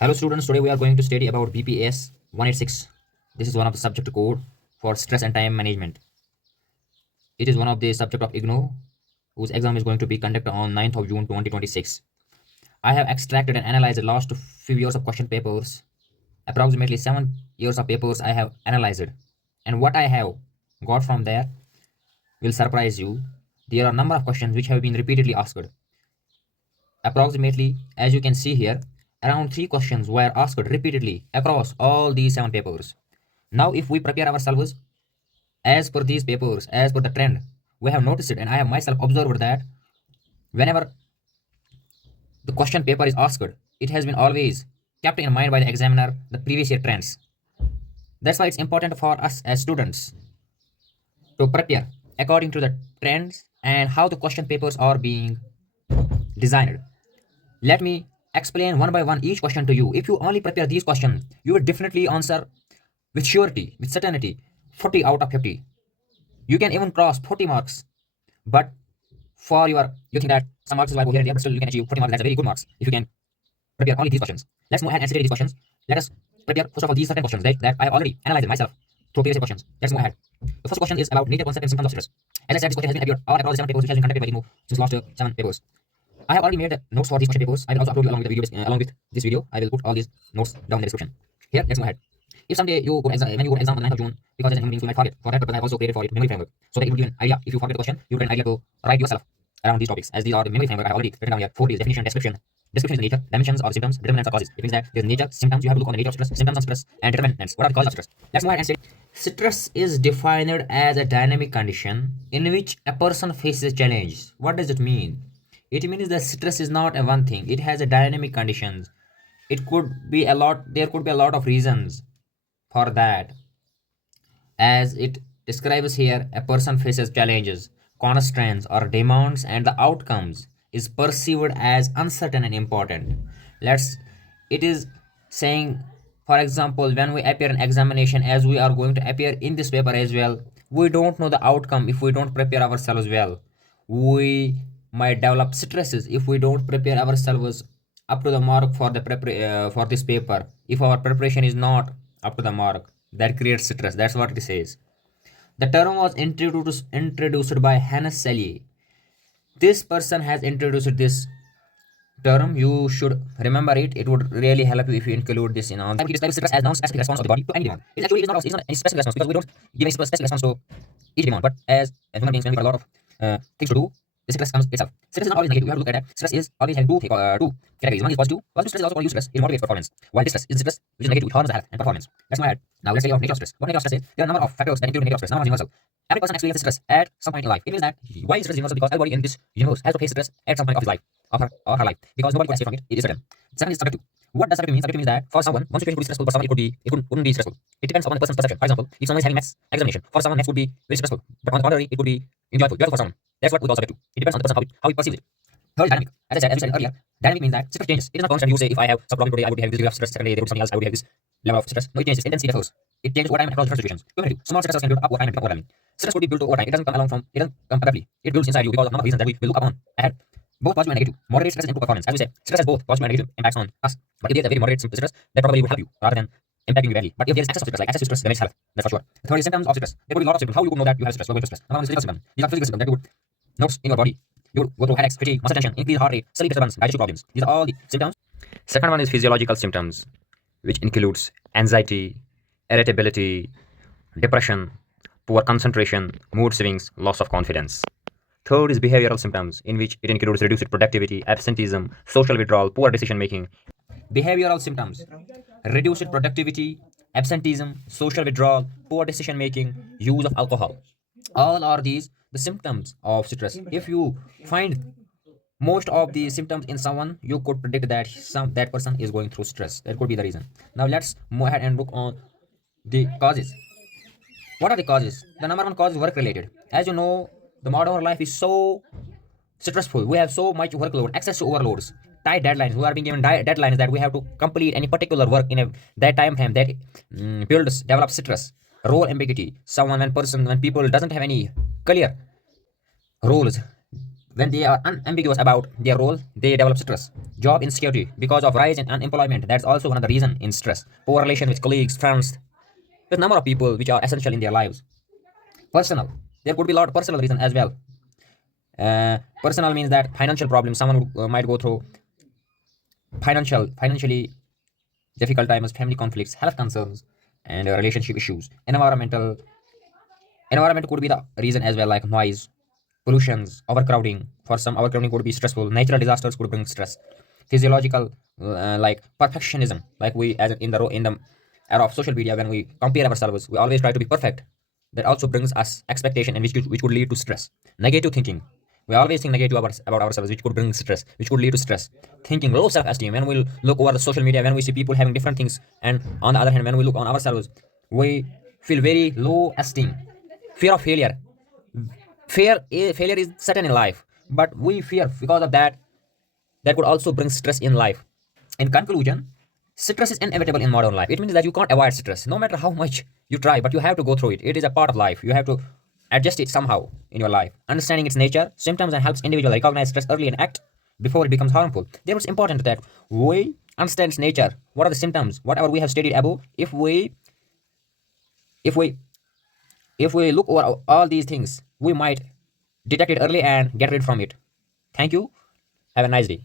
Hello students, today we are going to study about BPAS 186. This is one of the subject code for stress and time management. It is one of the subject of IGNOU whose exam is going to be conducted on 9th of June 2026. I have extracted and analyzed the last few years of question papers. Approximately 7 years of papers I have analyzed. And what I have got from there will surprise you. There are a number of questions which have been repeatedly asked. Approximately, as you can see here, around 3 questions were asked repeatedly across all these 7 papers. Now, if we prepare ourselves as per these papers, as per the trend, we have noticed it, and I have myself observed that whenever the question paper is asked, it has been always kept in mind by the examiner the previous year trends. That's why it's important for us as students to prepare according to the trends and how the question papers are being designed. Let me explain one by one each question to you. If you only prepare these questions, you will definitely answer with surety, with certainty, 40 out of 50. You can even cross 40 marks. But for your, you think that some marks is like here and there, but still you can achieve 40 marks. That's a very good marks if you can prepare only these questions. Let's move ahead and study these questions. Let us prepare first of all these certain questions that I have already analyzed myself through previous questions. Let's move ahead. The first question is about nature, concept, and symptoms of stress. As I said, this question has been appeared all across the 7 papers which has been conducted by IGNOU since last 7 papers. I have already made the notes for these question papers. I will also upload you along with the video. Along with this video, I will put all these notes down in the description. Here, let's move ahead. If someday you go to exam, when you go to exam on the 9th of June, because as a human being you might forget. For that purpose, I have also created for it memory framework, so that it will give an idea. If you forget the question, you will get an idea to write yourself around these topics. As these are the memory framework, I have already written down here 4 Ds: definition, description. Description is the nature, dimensions are the symptoms, determinants are causes. It means that there's nature, symptoms, you have to look on the nature of stress, symptoms of stress, and determinants. What are the causes of stress? Let's move ahead and say stress is defined as a dynamic condition in which a person faces challenges. What does it mean? It means that stress is not a one thing. It has a dynamic conditions. It could be a lot. There could be a lot of reasons for that. As it describes here, a person faces challenges, constraints, or demands, and the outcomes is perceived as uncertain and important. Let's. It is saying, for example, when we appear in examination, as we are going to appear in this paper as well, we don't know the outcome if we don't prepare ourselves well. We might develop stresses if we don't prepare ourselves up to the mark for the for this paper. If our preparation is not up to the mark, that creates stress. That's what it says. The term was introduced by Hannes Selye. This person has introduced this term. You should remember it. It would really help you if you include this in on. He describes stress as non-specific response of the body to any demand. It actually is not. It's not any specific response because we don't give any specific response to each demand. But as human beings, when we have a lot of things to do, the stress comes itself. Stress is not always negative. You have to look at that. Stress is always having two categories. One is positive. Positive stress is also called stress. It motivates performance. While distress is stress which is negative, which harms the health and performance. Let's go ahead. Now let's say of nature of stress. What nature of stress is? There are a number of factors that include nature of stress. Number one is universal. Every person experiences stress at some point in life. It means that why is stress universal? Because everybody in this universe has to face stress at some point of his life, or her life, because nobody can escape from it. It is certain. Second is subjective. What does subjective mean? Subjective means that for someone, one situation could be stressful, for someone it wouldn't be stressful. It depends upon the person's perception. For example, if someone is having maths examination, for someone maths would be very stressful, but on the contrary, it would be enjoyable for someone. That's what we call subjective. It depends on the person how he perceives it. Third is dynamic. As we said earlier, dynamic means that stress changes. It is not constant. You say if I have some problem today, I would have this degree of stress. Second day, there would be something else. I would have this level of stress. No, it changes. Intensity differs. It changes over time across different situations. Cumulative. Small stresses can build up over time and become overwhelming. Stress could be built over time. It doesn't come abruptly. It builds inside you because of a number of reasons that we will look upon ahead. Both positive and negative. Moderate stress improve performance. As we say, stress has both positive and negative impacts on us. But if there is a very moderate stress, that probably would help you rather than impacting you badly. But if there is excess of stress, like excess to stress, damages health. That's for sure. The third is symptoms of stress. There could be a lot of symptoms. How you would know that you have stress? You're going to stress. Number one is physical symptoms. These are physical symptoms that you would notice in your body. You would go through headaches, fatigue, muscle tension, increased heart rate, sleep disturbance, digestive problems. These are all the symptoms. Second one is physiological symptoms, which includes anxiety, irritability, depression, poor concentration, mood swings, loss of confidence. Third is behavioral symptoms, in which it includes reduced productivity, absenteeism, social withdrawal, poor decision making. Behavioral symptoms: reduced productivity, absenteeism, social withdrawal, poor decision making, use of alcohol. All are these the symptoms of stress. If you find most of the symptoms in someone, you could predict that that person is going through stress. That could be the reason. Now let's move ahead and look on the causes. What are the causes? The number one cause is work related. As you know, the modern life is so stressful. We have so much workload, access to overloads, tight deadlines. We are being given deadlines that we have to complete any particular work in that time frame that develops stress. Role ambiguity. When people doesn't have any clear roles, When they are unambiguous about their role, they develop stress. Job insecurity because of rise in unemployment. That's also one of the reason in stress. Poor relation with colleagues, friends, with number of people which are essential in their lives. Personal. There could be a lot of personal reason as well. Personal means that financial problems. Someone might go through financially difficult times, family conflicts, health concerns, and relationship issues. Environment could be the reason as well, like noise, pollutions, overcrowding. For some, overcrowding could be stressful. Natural disasters could bring stress. Physiological, like perfectionism, like we as in the era of social media, when we compare ourselves, we always try to be perfect. That also brings us expectation, and which could lead to stress. Negative thinking. We always think negative about ourselves, which could bring stress, which could lead to stress. Thinking low self-esteem. When we look over the social media, when we see people having different things, and on the other hand, when we look on ourselves, we feel very low esteem. Fear of failure. Failure is certain in life, but we fear because of that. That could also bring stress in life. In conclusion, stress is inevitable in modern life. It means that you can't avoid stress, no matter how much you try, but you have to go through it. It is a part of life. You have to adjust it somehow in your life. Understanding its nature, symptoms, and helps individual recognize stress early and act before it becomes harmful. Therefore, it's important that we understand its nature. What are the symptoms? Whatever we have studied above, if we if we look over all these things, we might detect it early and get rid from it. Thank you. Have a nice day.